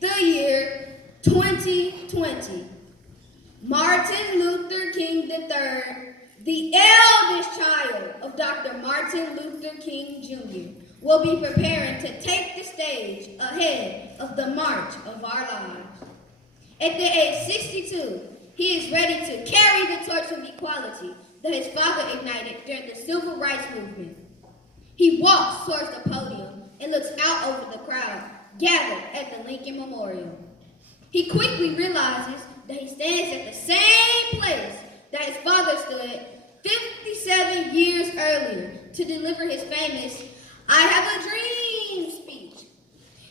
The year 2020. Martin Luther King III, the eldest child of Dr. Martin Luther King Jr., will be preparing to take the stage ahead of the march of our lives. At the age 62, he is ready to carry the torch of equality that his father ignited during the Civil Rights Movement. He walks towards the podium and looks out over the crowd gathered at the Lincoln Memorial. He quickly realizes that he stands at the same place that his father stood 57 years earlier to deliver his famous "I Have a Dream" speech.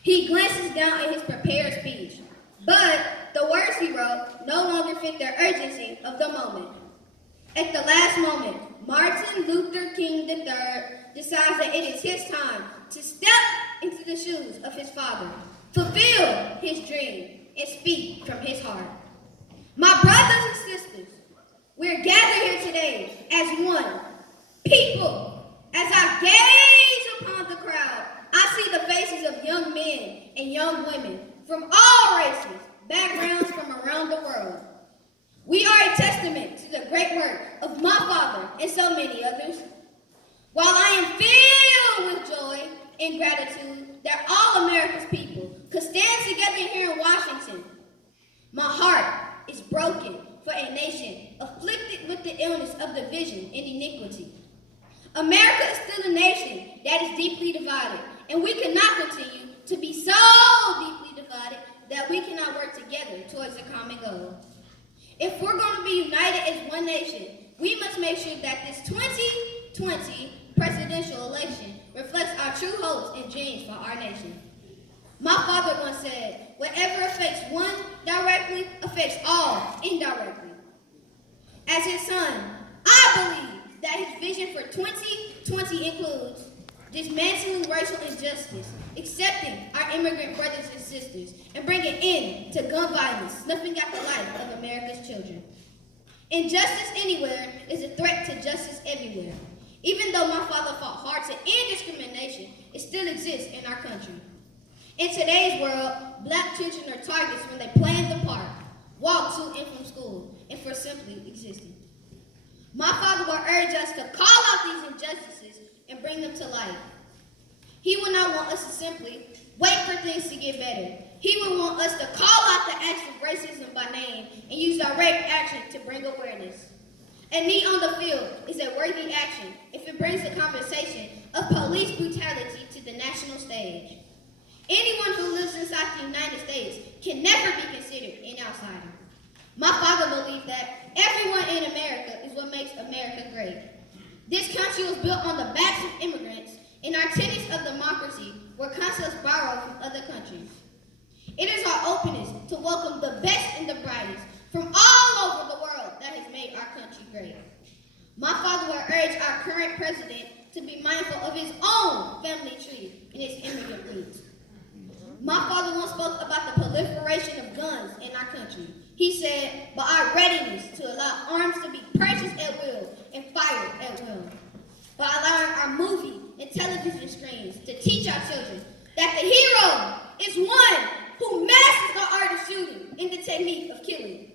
He glances down at his prepared speech, but the words he wrote no longer fit the urgency of the moment. At the last moment, Martin Luther King III decides that it is his time to step into the shoes of his father, fulfill his dream, and speak from his heart. My brothers and sisters, we're gathered here today as one people. As I gaze upon the crowd, I see the faces of young men and young women from all races, backgrounds from around the world. We are a testament to the great work of my father and so many others. While I am filled with joy and gratitude that all America's people could stand together here in Washington, my heart is broken for a nation afflicted with the illness of division and iniquity. America is still a nation that is deeply divided, and we cannot continue to be so deeply divided that we cannot work together towards a common goal. If we're going to be united as one nation, we must make sure that this 2020 presidential election reflects our true hopes and dreams for our nation. My father once said, whatever affects one directly affects all indirectly. As his son, I believe that his vision for 2020 includes dismantling racial injustice, accepting our immigrant brothers and sisters, and bringing an end to gun violence, snuffing out the life of America's children. Injustice anywhere is a threat to justice everywhere. Even though my father fought hard to end discrimination, it still exists in our country. In today's world, black children are targets when they play in the park, walk to and from school, and for simply existing. My father will urge us to call out these injustices and bring them to light. He will not want us to simply wait for things to get better. He will want us to call out the acts of racism by name and use direct action to bring awareness. A knee on the field is a worthy action if it brings the conversation of police brutality to the national stage. Anyone who lives inside the United States can never be considered an outsider. My father believed that everyone in America is what makes America great. This country was built on the backs of immigrants, and our tenets of democracy were concepts borrowed from other countries. It is our openness to welcome the best and the brightest from all over the world that has made our country great. My father will urge our current president to be mindful of his own family tree and his immigrant roots. My father once spoke about the proliferation of guns in our country. He said, by our readiness to allow arms to be purchased at will and fired at will, by allowing our movie and television screens to teach our children that the hero is one who masters the art of shooting and the technique of killing.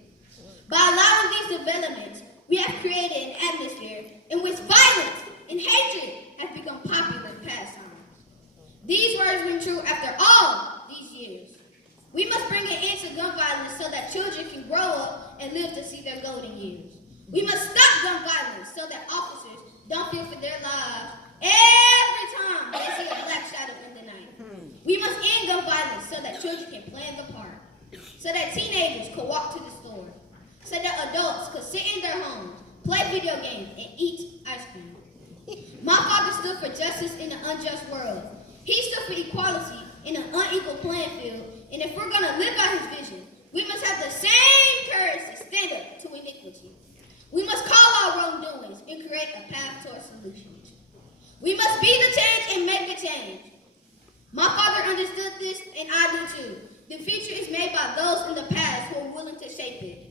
By allowing these developments, we have created an atmosphere in which violence and hatred have become popular pastimes. These words ring true after all these years. We must bring an end to gun violence so that children can grow up and live to see their golden years. We must stop gun violence so that officers don't fear for their lives every time they see a black shadow in the night. We must end gun violence so that children can play in the park, so that teenagers could walk to the store, so that adults could sit in their homes, play video games, and eat ice cream. My father stood for justice in an unjust world. He stood for equality in an unequal playing field, and if we're going to live out his vision, we must have the same courage to stand up to iniquity. We must call our wrongdoings and create a path towards solutions. We must be the change and make the change. My father understood this, and I do too. The future is made by those in the past who are willing to shape it.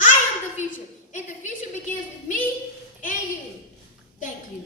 I am the future, and the future begins with me and you. Thank you.